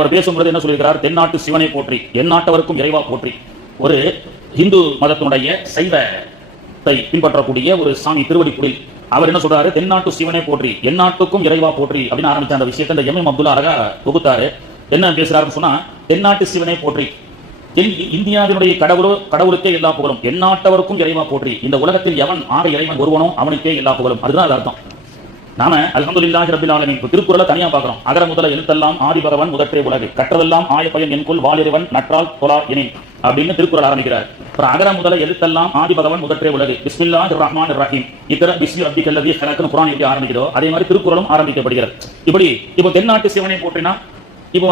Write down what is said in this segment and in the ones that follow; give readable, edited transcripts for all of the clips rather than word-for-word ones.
அவர் பேசும்போது என்ன சொல்கிறார்? தென்னாட்டு சிவனை போற்றி, எந்நாட்டவருக்கும் இறைவா போற்றி. ஒரு இந்து மதத்தினுடைய சைவத்தை பின்பற்றக்கூடிய ஒரு சாமி திருவடிக்குடில் அவர் என்ன சொல்றாரு? தென்னாட்டு சிவனை போற்றி, எந்நாட்டுக்கும் இறைவா போற்றி அப்படின்னு ஆரம்பிச்ச அந்த விஷயத்தை இந்த எம் அப்துல்லா அழகா தொகுத்தாரு. என்ன பேசுறாருன்னு சொன்னா, தென்னாட்டு சிவனை போற்றி, இந்தியாவினுடைய கடவுளுக்கே எல்லா புகழும், எந்நாட்டவருக்கும் இறைவா போற்றி, இந்த உலகத்தில் எவன் ஆறு இறைவன் ஒருவனோ அவனுக்கே எல்லா புகழும். அதுதான் அது அர்த்தம். நாம அல்ஹம்துலில்லாஹி ரப்பில் ஆலமீன் திருக்குறளை தனியா பார்க்கிறோம். அகர முதல எழுத்தெல்லாம் ஆதி பகவன் முதற்றே உலகு, கற்றதெல்லாம் ஆய பயன் என்கொள் வாலிறைவன் நற்றால் தொழார் எனின் அப்படின்னு திருக்குறள் ஆரம்பிக்கிறார். அகர முதல எழுத்தெல்லாம் ஆதி பகவன் முதற்றே உலகு, பிஸ்மில்லாஹிர் ரஹ்மானிர் ரஹீம், இக்ரா பிஸ்மி ரப்பிக்கல் லதீ ஹலக்னு குர்ஆன் எப்படி ஆரம்பிக்கிறதோ அதே மாதிரி திருக்குறளும் ஆரம்பிக்கப்படுகிறது. இப்போ தென்னாட்டு சிவனை போற்றினா, இப்போ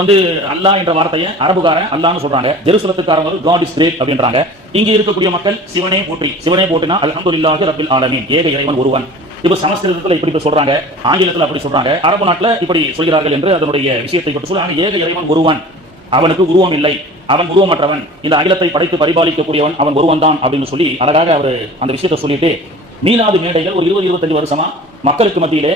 அல்லாஹ் என்ற வார்த்தையை அரபுக்காரன் அல்லாஹ்னு சொல்றாங்க, ஜெருசலத்துக்காரங்க காட் இஸ் கிரேட் அப்படின்றாங்க. இங்க இருக்கக்கூடிய மக்கள் சிவனை போற்றி, சிவனை போற்றினா அல்ஹம்துலில்லாஹி ரப்பில் ஆலமீன், ஏக இறைவன் ஒருவன். இப்ப சமஸ்கிருதத்துல இப்படி சொல்றாங்க, ஆங்கிலத்துல அப்படி சொல்றாங்க, அரபு நாட்டுல இப்படி சொல்கிறார்கள் என்று அதனுடைய விஷயத்தை பற்றி சொல்றாங்க. ஏக இறைவன் ஒருவன், அவனுக்கு உருவம் இல்லை, அவன் உருவமற்றவன், இந்த அகிலத்தை படைத்து பரிபாலிக்கக்கூடியவன் அவன் ஒருவன் தான் அப்படின்னு சொல்லி அழகாக அவர் அந்த விஷயத்தை சொல்லிட்டு, மீளாது மேடைகள் ஒரு 20-25 வருஷமா மக்களுக்கு மத்தியிலே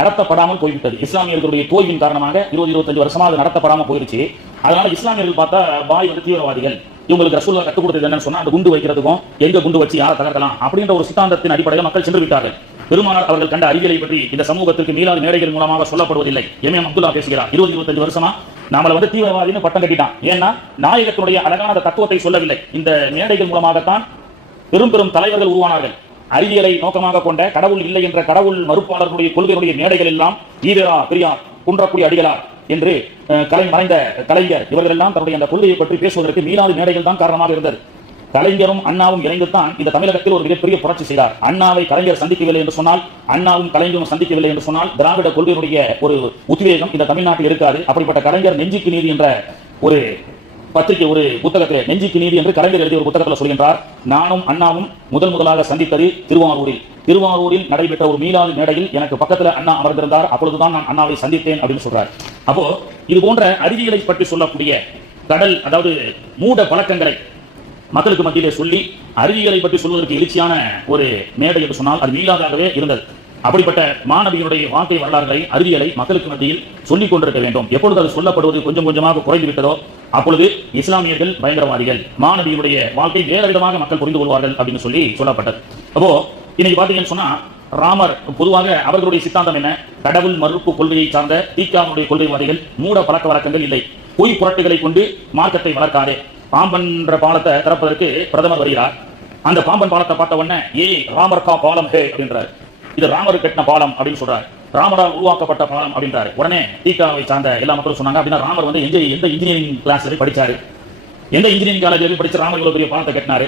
நடத்தப்படாமல் போய்விட்டது. இஸ்லாமியர்களுடைய தோல்வியின் காரணமாக 20-25 வருஷமா அது நடத்தப்படாமல் போயிருச்சு. அதனால இஸ்லாமியர்கள் பார்த்தா பாய் தீவிரவாதிகள், இவங்களுக்கு ரசூலுல்லாஹ் கற்றுக் கொடுத்தது என்னன்னு சொன்னா, அந்த குண்டு வைக்கிறதுக்கும் எங்க குண்டு வச்சு யாரை தகர்க்கலாம் அப்படின்ற ஒரு சித்தாந்தத்தின் அடிப்படையில் மக்கள் சென்று விட்டார்கள். பெருமானார் அவர்கள் கண்ட அறிவியலை பற்றி இந்த சமூகத்திற்கு மீளாத மேடைகள் மூலமாக சொல்லப்படுவதில்லை. எம் அப்துல்லா பேசுகிறார், 20-25 வருஷமா நாமள தீவிரவாதின்னு பட்டம் கட்டிட்டான். ஏன்னா நாயகத்தினுடைய அழகான தத்துவத்தை சொல்லவில்லை. இந்த மேடைகள் மூலமாகத்தான் பெரும் பெரும் தலைவர்கள் உருவானார்கள். அறிவியலை நோக்கமாக கொண்ட கடவுள் இல்லை என்ற கடவுள் மறுப்பாளர்களுடைய கொள்கையுடைய மேடைகள் எல்லாம் ஈவேரா, பெரியார், குன்றக்குடி அடிகளார் என்று மறைந்த கலைஞர் இவர்கள் எல்லாம் தன்னுடைய அந்த கொள்கையை பற்றி பேசுவதற்கு மீளாத மேடைகள் தான் காரணமாக இருந்தது. கலைஞரும் அண்ணாவும் இணைந்துதான் இந்த தமிழகத்தில் ஒரு மிகப்பெரிய புரட்சி செய்தார். அண்ணாவை கலைஞர் சந்திக்கவில்லை என்று சொன்னால், அண்ணாவும் கலைஞரும் சந்திக்கவில்லை என்று சொன்னால், திராவிட கொள்கையினுடைய ஒரு உத்வேகம் இந்த தமிழ்நாட்டில் இருக்காது. அப்படிப்பட்ட கலைஞர் நெஞ்சுக்கு நீதி என்ற ஒரு பத்திரிகை, ஒரு புத்தகத்தில் நெஞ்சுக்கு நீதி என்று கலைஞர் எழுதிய ஒரு புத்தகத்தில் சொல்கின்றார், நானும் அண்ணாவும் முதலாக சந்தித்தது திருவாரூரில் நடைபெற்ற ஒரு மீளாது மேடையில் எனக்கு பக்கத்தில் அண்ணா அமர்ந்திருந்தார், அப்பொழுதுதான் நான் அண்ணாவை சந்தித்தேன் அப்படின்னு சொல்றார். அப்போ இது போன்ற அறிவியலை பற்றி சொல்லக்கூடிய கடல், அதாவது மூட பழக்கங்களை மக்களுக்கு மத்தியிலே சொல்லி அறிவியலை பற்றி சொல்வதற்கு எழுச்சியான ஒரு மேடை என்று சொன்னால் அது மீளாதாகவே இருந்தது. அப்படிப்பட்ட மாணவியினுடைய வாழ்க்கை வரலாறுகளை, அறிவியலை மக்களுக்கு மத்தியில் சொல்லிக் கொண்டிருக்க வேண்டும். எப்பொழுது அது சொல்லப்படுவது கொஞ்சம் கொஞ்சமாக குறைந்து விட்டதோ அப்பொழுது இஸ்லாமியர்கள் பயங்கரவாதிகள், மாணவியினுடைய வாழ்க்கை வேற விதமாக மக்கள் புரிந்து கொள்வார்கள் அப்படின்னு சொல்லி சொல்லப்பட்டது. அப்போ இன்னைக்கு பாத்தீங்கன்னு சொன்னா, ராமர் பொதுவாக அவர்களுடைய சித்தாந்தம் என்ன? கடவுள் மறுப்பு கொள்கையை சார்ந்த தீக்காவுடைய கொள்கைவாதிகள். மூட பழக்க வழக்கங்கள் இல்லை, பொய் புரட்டுகளை கொண்டு மார்க்கத்தை வளர்க்காதே. பாம்பன்ற பாலத்தை திறப்பதற்கு பிரதமர் வருகிறார். அந்த பாம்பன் பாலத்தை பார்த்த உடனே ராமர் கா பாலம் ஹே அப்படின்றார். இது ராமர் கட்டின பாலம் அப்படின்னு சொல்றாரு, ராமரால் உருவாக்கப்பட்ட பாலம் அப்படின்றாரு. உடனே தீக்காவை சார்ந்த எல்லா மக்களும் சொன்னாங்க, அப்படின்னா ராமர் எந்த இன்ஜினியரிங் கிளாஸ்ல படிச்சாரு, எந்த இன்ஜினியரிங் காலேஜ் படிச்சு ராமர் இவ்வளவு பெரிய பாலத்தை கட்டினாரு?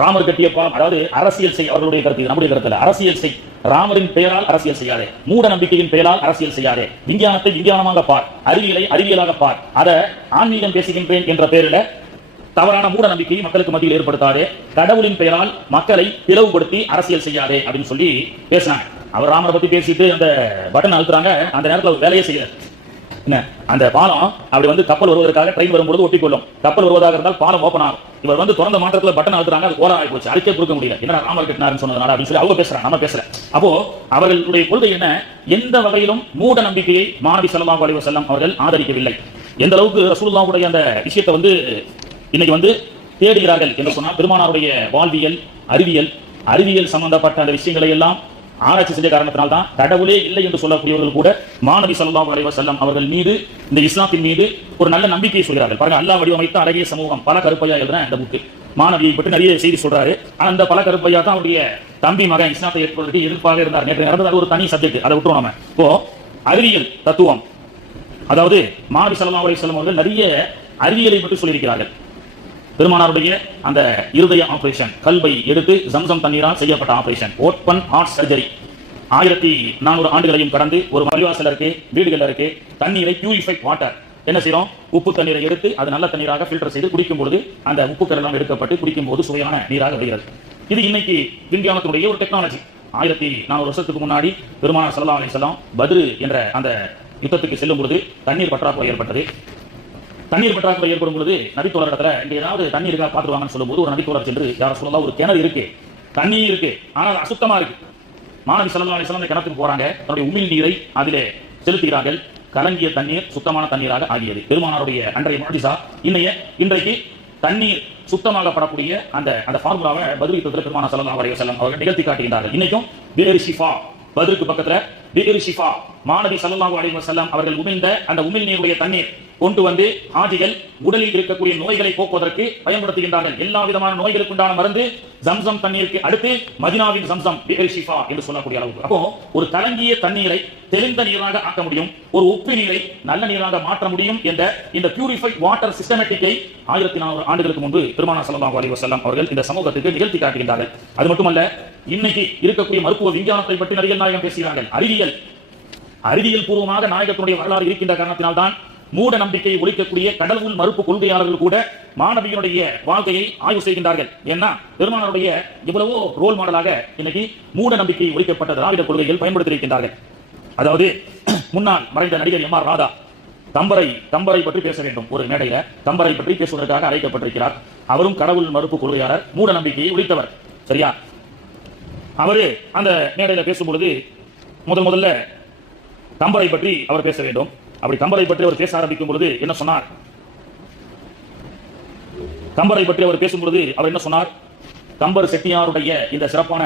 ராமர் கட்டிய பாலம், அதாவது அரசியல் செய், அவர்களுடைய கருத்து, நம்முடைய கருத்துல அரசியல் செய், ராமரின் பெயரால் அரசியல் செய்யாதே, மூட நம்பிக்கையின் பெயரால் அரசியல் செய்யாதே, விஞ்ஞானத்தை விஞ்ஞானமாக பார், அறிவியலை அறிவியலாக பார், அதை ஆன்மீகம் பேசுகின்றேன் என்ற பெயரில் தவறான மூட நம்பிக்கையை மக்களுக்கு மத்தியில் ஏற்படுத்தாதே, கடவுளின் பெயரால் மக்களை பிளவுபடுத்தி அரசியல் செய்யாதே அப்படின்னு சொல்லி பேசினாங்க. அவர் ராமரை பத்தி பேசிட்டு அந்த பட்டன் அழுத்துறாங்க, அந்த நேரத்தில் வேலையே செய்யல. என்ன அந்த பாலம் அப்படி கப்பல் வருவதற்காக ட்ரெயின் வரும்போது ஒட்டிக்கொள்ளும், கப்பல் வருவதாக இருந்தால் பாலம் ஓப்பன் ஆகும். இவர் திறந்த மாற்றத்தில் பட்டன் அழுத்துறாங்க, அது கோலா ஆகி போச்சு, அறிக்கை கொடுக்க முடியல, என்ன ராமர் கட்டினார்னு சொன்னதுனால அப்படின்னு சொல்லி அவங்க பேசுறாங்க, நம்ம பேசல. அப்போ அவர்களுடைய கொள்கை என்ன? எந்த வகையிலும் மூட நம்பிக்கையை மாணவி ஸல்லல்லாஹு அலைஹி வஸல்லம் அவர்கள் ஆதரிக்கவில்லை. எந்த அளவுக்கு ரசூலுல்லாஹ்வுடைய அந்த விஷயத்தை இன்னைக்கு தேடுகிறார்கள் என்று சொன்னால், பெருமானாருடைய வாழ்வியல், அறிவியல் சம்பந்தப்பட்ட அந்த விஷயங்களை எல்லாம் ஆராய்ச்சி செஞ்ச காரணத்தினால்தான் கடவுளே இல்லை என்று சொல்லக்கூடியவர்கள் கூட மாணவி ஸல்லல்லாஹு அலைஹி வஸல்லம் அவர்கள் மீது, இந்த இஸ்லாத்தின் மீது ஒரு நல்ல நம்பிக்கையை சொல்கிறார்கள். பாருங்க, அல்லாஹ் வடிவமைத்த அழகிய சமூகம், பல கருப்பையா எழுதுற இந்த புக்கு மாணவியை பற்றி நிறைய செய்தி சொல்றாரு. அந்த பல கருப்பையா தான் அவருடைய தம்பி மகன் இஸ்லாத்தை ஏற்படுவதற்கு எதிர்ப்பாக இருந்தார். நேற்று நடந்தது ஒரு தனி சப்ஜெக்ட், அதை விட்டுரும் நம்ம. இப்போ அறிவியல் தத்துவம், அதாவது மாணவி ஸல்லல்லாஹு அலைஹி வஸல்லம் அவர்கள் நிறைய அறிவியலை பற்றி சொல்லியிருக்கிறார்கள். பெருமானாருடைய அந்த இருதய ஆபரேஷன், கல்வை எடுத்து ஜம்சம் தண்ணீரால் செய்யப்பட்ட ஆபரேஷன், ஓப்பன் ஹார்ட் சர்ஜரி, 1400 ஆண்டுகளையும் கடந்து ஒரு பள்ளிவாசல் இருக்கு, வீடுகள் இருக்கு, தண்ணீரை பியூரிஃபைட் வாட்டர் என்ன செய்யறோம்? உப்பு தண்ணீரை எடுத்து அது நல்ல தண்ணீராக ஃபில்டர் செய்து குடிக்கும் பொழுது அந்த உப்புக்கள் எல்லாம் எடுக்கப்பட்டு குடிக்கும் போது சுவையான நீராக வருகிறது. இது இன்னைக்கு விஞ்ஞானத்தினுடைய ஒரு டெக்னாலஜி. 1400 வருஷத்துக்கு முன்னாடி பெருமானார் ஸல்லல்லாஹு அலைஹி வஸல்லம் பத்ர் என்ற அந்த யுத்தத்துக்கு செல்லும் பொழுது தண்ணீர் பற்றாக்குறை ஏற்பட்டது. தண்ணீர் பற்றாக்குறை ஏற்படும் பொழுது நபித்தோழரிடத்துல இங்க ஏதாவது தண்ணீர் இருக்கா பார்த்துருவாங்கன்னு சொல்லும்போது ஒரு நபித்தோழர் சென்று, யார சொல்லலாம், ஒரு கிணறு இருக்கு, தண்ணி இருக்கு, ஆனால் அசுத்தமா இருக்கு. மாணவி ஸல்லல்லாஹு அலைஹி வஸல்லம் கிணத்துக்கு போறாங்க, தன்னுடைய உமிழ் நீரை அதிலே செலுத்துகிறார்கள். கலங்கிய தண்ணீர் சுத்தமான தண்ணீராக ஆகியது. பெருமானாருடைய அன்றைய முஅஜிஸா இன்றைக்கு தண்ணீர் சுத்தமாகப்படக்கூடிய அந்த ஃபார்முலாவை பத்ர் யுத்தத்தில் பெருமானார் ஸல்லல்லாஹு அலைஹி வஸல்லம் அவர்கள் நிகழ்த்தி காட்டுகின்றார்கள். இன்னைக்கும் பிர் ஷிஃபா, பத்ருக்கு பக்கத்துல பிர் ஷிஃபா, மாநபி ஸல்லல்லாஹு அலைஹி வஸல்லம் அவர்கள் உமிழ்ந்த அந்த உமிழ் நீருடைய தண்ணீர் கொண்டு வந்து ஹாஜிகள் உடலில் இருக்கக்கூடிய நோய்களை போக்குவதற்கு பயன்படுத்துகின்றார்கள். எல்லா விதமான நோய்களுக்கு உண்டான மருந்து ஜம்சம் தண்ணீருக்கு அடுத்து மதீனாவின் ஜம்சம் பிர் ஷிஃபா என்று சொல்லக்கூடிய அளவுக்கு. அப்போ ஒரு கலங்கிய தண்ணீரை தெளிந்த நீராக ஆக்க முடியும், ஒரு உப்பு நீரை நல்ல நீராக மாற்ற முடியும் என்ற இந்த பியூரிஃபைட் வாட்டர் சிஸ்டமேட்டிக்கை 1400 ஆண்டுகளுக்கு முன்பு பெருமானார் ஸல்லல்லாஹு அலைஹி வஸல்லம் அவர்கள் இந்த சமூகத்துக்கு நிகழ்த்தி காட்டுகின்றார்கள். அது மட்டுமல்ல, இன்னைக்கு இருக்கக்கூடிய மருத்துவ விஞ்ஞானத்தை பற்றி நபிகள் நாயகம் பேசுகிறார்கள். அறிவியல் பூர்வமாக நாயகத்தினுடைய வரலாறு இருக்கின்ற காரணத்தினால்தான் மூட நம்பிக்கையை ஒழிக்கக்கூடிய கடவுள் மறுப்பு கொள்கையாளர்கள் கூட மாணவியினுடைய வாழ்க்கையை ஆய்வு செய்கின்றார்கள். ஏன்னா பெருமானாருடைய எவ்வளவோ ரோல் மாடலாக இன்னைக்கு மூட நம்பிக்கையை ஒழிக்கப்பட்ட திராவிட கொள்கைகள் பயன்படுத்தியிருக்கின்றார்கள். அதாவது முன்னாள் மறைந்த நடிகர் எம்.ஆர். ராதா தம்பரை பற்றி பேச வேண்டும், ஒரு மேடையில தம்பரை பற்றி பேசுவதற்காக அழைக்கப்பட்டிருக்கிறார். அவரும் கடவுள் மறுப்பு கொள்கையாளர், மூட நம்பிக்கையை ஒழித்தவர். சரியா? அவரு அந்த மேடையில பேசும்பொழுது முதல்ல தம்பரை பற்றி அவர் பேச வேண்டும். அப்படி கம்பரை பற்றி அவர் பேச ஆரம்பிக்கும் பொழுது என்ன சொன்னார்? கம்பரை பற்றி அவர் பேசும்பொழுது அவர் என்ன சொன்னார்? கம்பர் செட்டியாருடைய இந்த சிறப்பான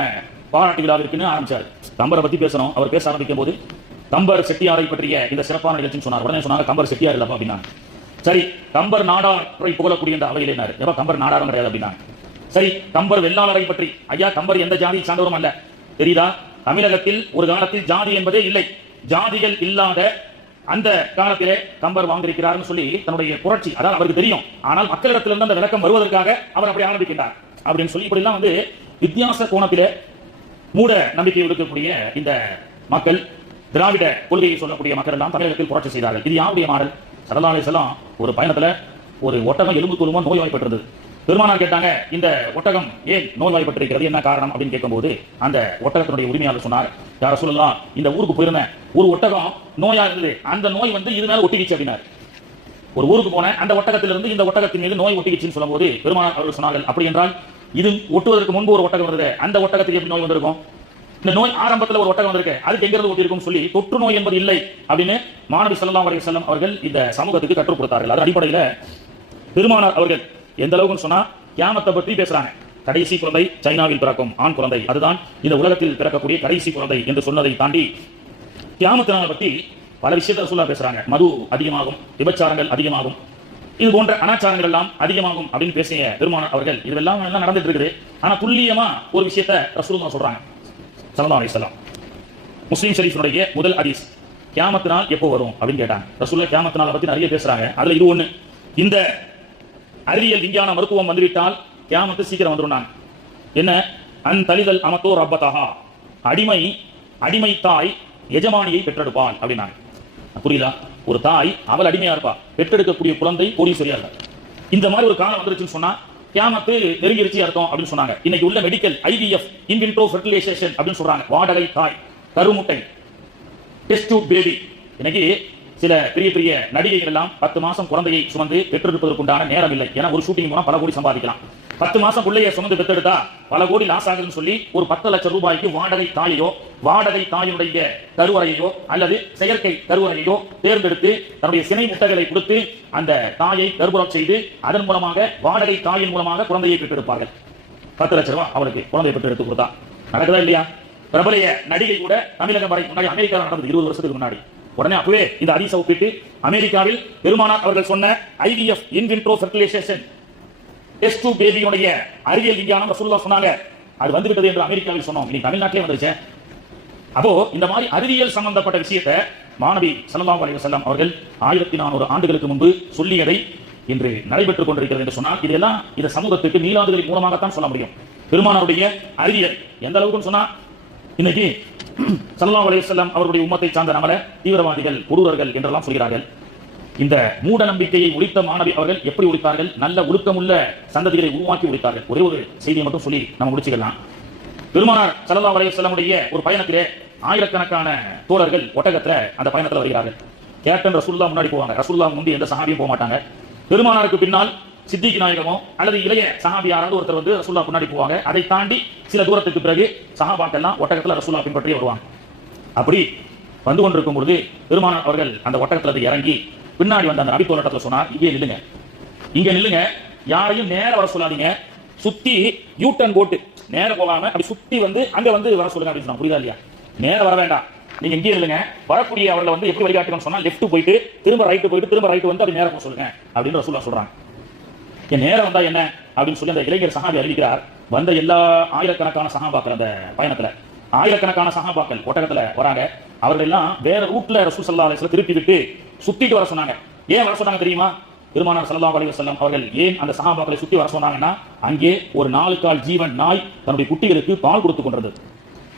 பாராட்டு விழாவிற்குன்னு ஆரம்பிச்சார். கம்பரை பத்தி பேசணும். அவர் பேச ஆரம்பிக்கும் போது கம்பர் செட்டியாரை பற்றிய இந்த சிறப்பான நிகழ்ச்சின்னு சொன்னார். உடனே சொன்னார், கம்பர் செட்டியார் இல்லப்பா அப்படின்னா. சரி, கம்பர் நாடாரை புகழக்கூடிய இந்த அவையில் என்ன கம்பர் நாடாரம் கிடையாது அப்படின்னா. சரி, கம்பர் வெள்ளாளரை பற்றி, ஐயா கம்பர் எந்த ஜாதியை சார்ந்தவரும் அல்ல. தெரியுதா? தமிழகத்தில் ஒரு காலத்தில் ஜாதி என்பதே இல்லை. ஜாதிகள் இல்லாத அந்த காலத்திலே கம்பர் வாழ்ந்திருக்கிறார் சொல்லி தன்னுடைய புரட்சி, அதாவது அவருக்கு தெரியும். ஆனால் மக்களிடத்திலிருந்து அந்த விளக்கம் வருவதற்காக அவர் அப்படி ஆரம்பிக்கின்றார் அப்படின்னு சொல்லி இப்படி எல்லாம் வித்தியாச கோணத்திலே மூட நம்பிக்கை இருக்கக்கூடிய இந்த மக்கள், திராவிட கொள்கையை சொல்லக்கூடிய மக்கள் எல்லாம் தமிழகத்தில் புரட்சி செய்தார்கள். இது யாருடைய மாடல்? ஸல்லல்லாஹு அலைஹி வஸல்லம் ஒரு பயணத்துல ஒரு ஒட்டகம் எலும்பு தோலுமா நோய்வாய்ப்பட்டிருந்தது. பெருமானார் கேட்டாங்க, இந்த ஒட்டகம் ஏன் நோய்வாய்ப்பட்டிருக்கிறது, என்ன காரணம் அப்படின்னு கேட்கும்போது அந்த ஒட்டகத்தினுடைய உரிமையாளர் சொன்னார், யா ரசூலல்லாஹ், இந்த ஊருக்கு போயிருந்தேன், ஒரு ஒட்டகம் நோயா இருந்தது, அந்த நோய் இது மேல ஒட்டிக்கிச்சு அப்படின்னார். ஒரு ஊருக்கு போன அந்த ஒட்டகத்திலிருந்து இந்த ஒட்டகத்தின் மீது நோய் ஒட்டிக்கிச்சுன்னு சொல்லும்போது பெருமானார் அவர்கள் சொன்னார்கள், அப்படி என்றால் இது ஒட்டுவதற்கு முன்பு ஒரு ஒட்டகம் வருது, அந்த ஒட்டகத்துக்கு எப்படி நோய் வந்திருக்கும்? இந்த நோய் ஆரம்பத்தில் ஒரு ஒட்டகம் வந்திருக்கு, அதுக்கு எங்கிருந்து ஒட்டி இருக்கும் சொல்லி தொற்று நோய் என்பது இல்லை அப்படின்னு மாநபி ஸல்லல்லாஹு அலைஹி வஸல்லம் அவர்கள் இந்த சமூகத்துக்கு கற்றுக் கொடுத்தார்கள். அது அடிப்படையில் பெருமானார் அவர்கள் எந்த அளவுக்கு சொன்னா கியாமத்தை பற்றி பேசுறாங்க. கடைசி குழந்தை சைனாவில் பிறக்கும் ஆண் குழந்தை, அதுதான் இந்த உலகத்தில் பிறக்கக்கூடிய கடைசி குழந்தை என்று சொன்னதை தாண்டி கியாமத்தினால பற்றி பல விஷயத்தை ரசூலுல்லாஹ் பேசுறாங்க. மது அதிகமாகும், விபச்சாரங்கள் அதிகமாகும், இது போன்ற அனாச்சாரங்கள் எல்லாம் அதிகமாகும் அப்படின்னு பேசிய பெருமானார் அவர்கள் இதெல்லாம் நடந்துட்டு இருக்குது. ஆனா துல்லியமா ஒரு விஷயத்தை ரசூலுல்லாஹ் சொல்றாங்க ஸல்லல்லாஹு அலைஹி வஸல்லம். முஸ்லிம் ஷரீஃபினுடைய முதல் ஹதீஸ், கியாமத் நாள் எப்போ வரும் அப்படின்னு கேட்டாங்க. ரசூலுல்லாஹ் கியாமத் நாளை பத்தி நிறைய பேசுறாங்க. அதுல இது ஒண்ணு, இந்த அறிவியல் விஞ்ஞான மருத்துவம் வந்துவிட்டால் கியாமத்து சீக்கிரம் வந்துடும். என்ன? அன் தலிதல் அமத்தோ ரப்பதஹா, அடிமை தாய் எஜமானியை பெற்றெடுப்பாள் அப்படின்னாங்க. புரியுதா? ஒரு தாய் அவள் அடிமையா இருப்பா, பெற்றெடுக்கக்கூடிய குழந்தை கோடீஸ்வரியா இருப்பா. இந்த மாதிரி ஒரு காலம் வந்துருச்சுன்னு சொன்னா கியாமத்து நெருங்கிருச்சு அர்த்தம் அப்படின்னு சொன்னாங்க. இன்னைக்கு உள்ள medical IVF, in vitro fertilisation அப்படின்னு சொல்றாங்க. வாடகை தாய், கருமுட்டை, டெஸ்ட் டியூப் பேபி. இன்னைக்கு சில பெரிய நடிகைகள் எல்லாம் 10 மாசம் குழந்தையை சுமந்து பெற்றெடுப்பதற்குண்டான நேரம் இல்லை. ஏன்னா ஒரு ஷூட்டிங் மூலம் பல கோடி சம்பாதிக்கலாம். 10 மாசம் பிள்ளையை சுமந்து பெற்றெடுத்தா பல கோடி லாஸ் ஆகுதுன்னு சொல்லி ஒரு 10 லட்சம் ரூபாய்க்கு வாடகை தாயையோ, வாடகை தாயுடைய கருவறையோ அல்லது செயற்கை கருவறையோ தேர்ந்தெடுத்து தன்னுடைய சினை முட்டைகளை கொடுத்து அந்த தாயை கருவுறச் செய்து அதன் மூலமாக வாடகை தாயின் மூலமாக குழந்தையை பெற்றெடுப்பார்கள். 10 லட்சம் ரூபாய் அவளுக்கு குழந்தையை பெற்றெடுத்து கொடுத்தா நடக்குதா இல்லையா? பிரபலைய நடிகை கூட தமிழகம் வரை முன்னாடி அமெரிக்காவில் நடந்தது 20 வருஷத்துக்கு முன்னாடி. உடனே அப்பவே இந்த ஹதீஸை ஒப்பிட்டு அமெரிக்காவில் பெருமானார் அவர்கள் சொன்ன IVF, in vitro fertilisation, test tube பேபியுடைய அறிவியல் விஞ்ஞானம் ரசூலுல்லாஹ் சொன்னாங்க. அது வந்துவிட்டது என்று அமெரிக்காவில் சொன்னோம், இன்னைக்கு தமிழ்நாட்டிலே வந்துருச்சு. அப்போ இந்த மாதிரி அறிவியல் சம்பந்தப்பட்ட விஷயத்தை மாநபி ஸல்லல்லாஹு அலைஹி வஸல்லம் அவர்கள் 1400 ஆண்டுகளுக்கு முன்பு சொல்லியதை இன்று நடைபெற்றுக் கொண்டிருக்கிறது என்று சொன்னால் இதெல்லாம் இந்த சமூகத்துக்கு மீளாதுகளின் மூலமாகத்தான் சொல்ல முடியும். பெருமானாருடைய அறிவியல் எந்த அளவுக்கு சொன்னா இன்னைக்கு ஸல்லல்லாஹு அலைஹி வஸல்லம் அவருடைய உம்மத்தை சார்ந்த நம்மள தீவிரவாதிகள், கொடூரர்கள் என்றெல்லாம் சொல்கிறார்கள். இந்த மூட நம்பிக்கையை ஒழித்த மாணவி அவர்கள் எப்படி ஒழித்தார்கள்? நல்ல ஒழுக்கமுள்ள சந்ததிகளை உருவாக்கி ஒழித்தார்கள். ஒரே ஒரு செய்தியை மட்டும் சொல்லி நம்ம முடிச்சுக்கலாம். பெருமானார் ஸல்லல்லாஹு அலைஹி வஸல்லமுடைய ஒரு பயணத்திலே ஆயிரக்கணக்கான தோழர்கள் ஒட்டகத்துல அந்த பயணத்துல வருகிறார்கள். கேப்டன் ரசூலுல்லாஹ் முன்னாடி போவாங்க. ரசூலுல்லாஹ் முந்தி எந்த சஹாபியும் போக மாட்டாங்க. பெருமானாருக்கு பின்னால் சித்திக் நாயகமோ அல்லது இளைய சஹாபி யாராவது ஒருத்தர் ரசூலுல்லாஹ் முன்னாடி போவாங்க. அதை தாண்டி சில தூரத்துக்கு பிறகு சஹாபாக்கள் எல்லாம் ஒட்டகத்துல ரசூலுல்லாஹ் பின்பற்றி வருவாங்க. அப்படி வந்து கொண்டிருக்கும் பொழுது பெருமானார் அவர்கள் அந்த ஒட்டகத்துல இறங்கி பின்னாடி வந்த அந்த நபித்தோட்டத்துல சொன்னார், இங்கே நில்லுங்க, இங்க நில்லுங்க, யாரையும் நேர வர சொல்லாதீங்க, சுத்தி யூட்டன் போட்டு நேர போகாம அப்படி சுத்தி வந்து அங்க வந்து வர சொல்லுங்க அப்படின்னு சொன்னா. புரியுதா இல்லையா? நேர வர வேண்டாம், நீங்க இங்கே இல்லைங்க, வரக்கூடிய அவர்களை வந்து எப்படி வழிகாட்டணும்னு சொன்னா லெஃப்ட் போயிட்டு திரும்ப ரைட்டு போயிட்டு திரும்ப ரைட்டு வந்து அப்படி நேரம் போக சொல்லுங்க அப்படின்னு ரசூலுல்லாஹ் சொல்றாங்க. என் நேரம் வந்தா என்ன அப்படின்னு சொல்லி அந்த இளைஞர் சஹாபி அறிவிக்கிறார். வந்த எல்லா ஆயிரக்கணக்கான சஹாபாக்கள் அந்த பயணத்துல ஆயிரக்கணக்கான சஹாபாக்கள் ஒட்டகத்துல வராங்க. அவர்கள் எல்லாம் வேற ரூட்ல ரசூல் ஸல்லல்லாஹு அலைஹி வஸல்லம் திருப்பி விட்டு சுத்திட்டு வர சொன்னாங்க. ஏன் வர சொன்னாங்க தெரியுமா? பெருமானார் ஸல்லல்லாஹு அலைஹி வஸல்லம் அவர்கள் ஏன் அந்த சஹாபாக்களை சுத்தி வர சொன்னாங்கன்னா, அங்கே ஒரு 4 கால் ஜீவன் நாய் தன்னுடைய குட்டிகளுக்கு பால் கொடுத்து கொண்டிருந்தது.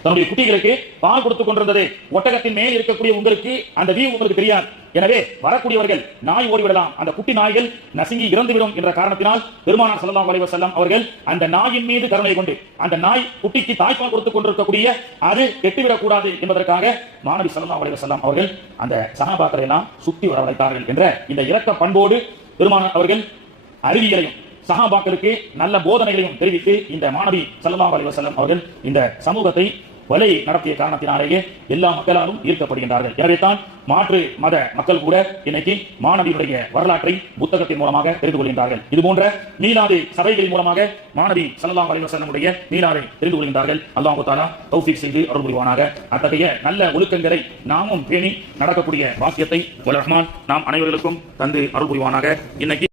தன்னுடைய குட்டிகளுக்கு பால் கொடுத்துக் கொண்டிருந்தது. ஒட்டகத்தின் மேல் இருக்கக்கூடிய உங்களுக்கு அந்த வியூ உங்களுக்கு தெரியாது. எனவே வரக்கூடியவர்கள் நாய் ஓடிவிடலாம், அந்த குட்டி நாய்கள் நசுங்கி இறந்துவிடும் என்ற காரணத்தினால் பெருமானார் ஸல்லல்லாஹு அலைஹி வஸல்லம் அவர்கள் அந்த நாயின் மீது கருணை கொண்டு அந்த நாய் குட்டிக்கு தாய்ப்பால் கொடுத்துக் கொண்டிருக்கக்கூடிய அது கெட்டுவிடக் கூடாது என்பதற்காக மாணவி ஸல்லல்லாஹு அலைஹி வஸல்லம் அவர்கள் அந்த சஹாபாக்களை எல்லாம் சுத்தி வரவழைத்தார்கள் என்ற இந்த இரக்க பண்போடு பெருமானார் அவர்கள் அறிவியலையும் சஹாபாக்களுக்கு நல்ல போதனைகளையும் தெரிவித்து இந்த மாணவி ஸல்லல்லாஹு அலைஹி வஸல்லம் அவர்கள் இந்த சமூகத்தை வலை நடத்திய காரணத்தினாலேயே எல்லா மக்களாலும் ஈர்க்கப்படுகின்றார்கள். எனவே தான் மாற்று மத மக்கள் கூட இன்னைக்கு மாணவியுடைய வரலாற்றை புத்தகத்தின் மூலமாக தெரிந்து கொள்கின்றார்கள். இது போன்ற மீலாது சபைகளின் மூலமாக மாணவி ஸல்லல்லாஹு அலைஹி வஸல்லமுடைய மீலாதை தெரிந்து கொள்கின்றார்கள். அல்லாஹ் தஆலா தௌஃபீக் செய்து அருள் புரிவானாக. அத்தகைய நல்ல ஒழுக்கங்களை நாமும் பேணி நடக்கக்கூடிய வாக்கியத்தை வல் ரஹ்மான் நாம் அனைவர்களுக்கும் தந்து அருள் புரிவானாக. இன்னைக்கு